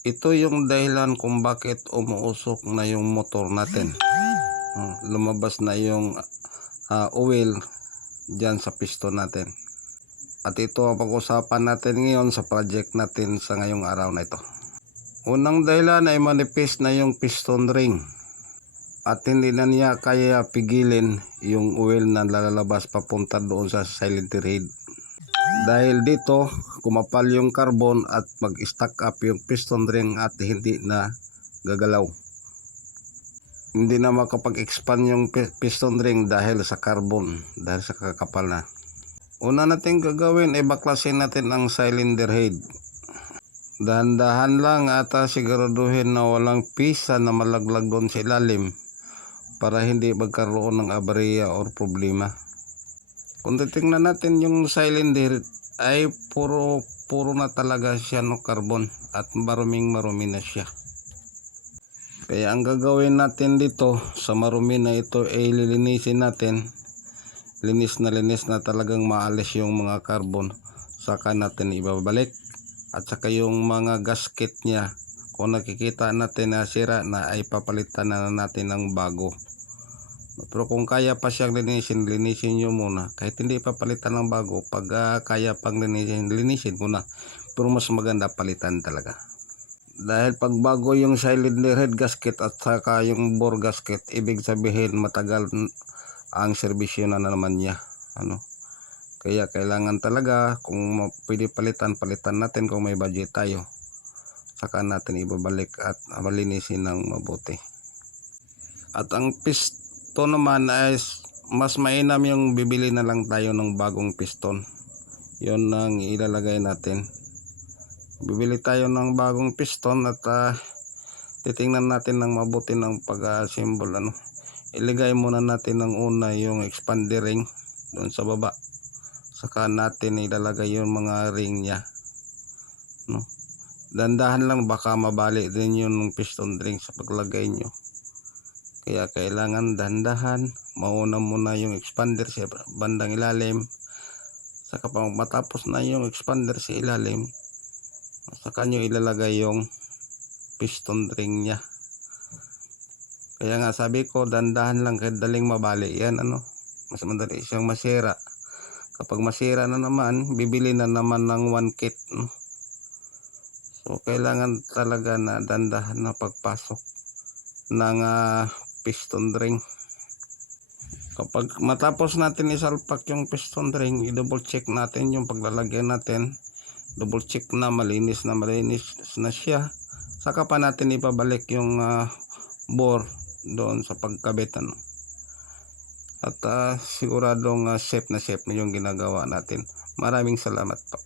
ito yung dahilan kung bakit umuusok na yung motor natin. Lumabas na yung oil dyan sa piston natin. At ito ang pag-usapan natin ngayon sa project natin sa ngayong araw na ito. Unang dahilan ay manipis na yung piston ring at hindi na niya kaya pigilin yung oil na lalabas papunta doon sa cylinder head. Dahil dito kumapal yung carbon at mag-stack up yung piston ring at hindi na gagalaw. Hindi na makapag-expand yung piston ring dahil sa carbon, dahil sa kakapal na. Una natin gagawin ay baklasin natin ang cylinder head. Dahan-dahan lang at siguraduhin na walang pisa na malaglag doon sa ilalim para hindi magkaroon ng aberya or problema. Kung titingnan natin yung cylinder ay puro na talaga siya no carbon at maruming-marumi na siya. Kaya ang gagawin natin dito sa marumi na ito ay lilinisin natin. Linis na talagang maalis yung mga carbon, saka natin ibabalik. At saka yung mga gasket niya, kung nakikita natin na sira na ay papalitan na natin ng bago. Pero kung kaya pa siyang linisin nyo muna. Kahit hindi papalitan ng bago, pag kaya pang linisin muna. Pero mas maganda palitan talaga. Dahil pag bago yung cylinder head gasket at saka yung bore gasket, ibig sabihin matagal ang serbisyo na naman niya. Kaya kailangan talaga kung pwede palitan natin kung may budget tayo. Saka natin ibabalik at malinisin ng mabuti. At ang piston naman ay mas mainam yung bibili na lang tayo ng bagong piston. Yun ang ilalagay natin. Bibili tayo ng bagong piston at titingnan natin ng mabuti ng pag-assemble. Iligay muna natin ng una yung expander ring doon sa baba. Saka natin ilalagay yung mga ring niya. Dandahan lang, baka mabali din yung piston ring sa paglagay nyo. Kaya kailangan dandahan. Mauna muna yung expander sa bandang ilalim. Saka pag matapos na yung expander sa ilalim, saka nyo ilalagay yung piston ring niya. Kaya nga sabi ko, dandahan lang, kahit daling mabali yan, mas madali siyang masira. Kapag masira na naman, bibili na naman ng 1 kit. So kailangan talaga na dandahan na pagpasok ng piston ring. Kapag matapos natin isalpak yung piston ring, i-double check natin yung paglalagyan natin. Double check na malinis na siya. Saka pa natin ipabalik yung bore doon sa pagkabit. At siguradong safe na yung ginagawa natin. Maraming salamat po.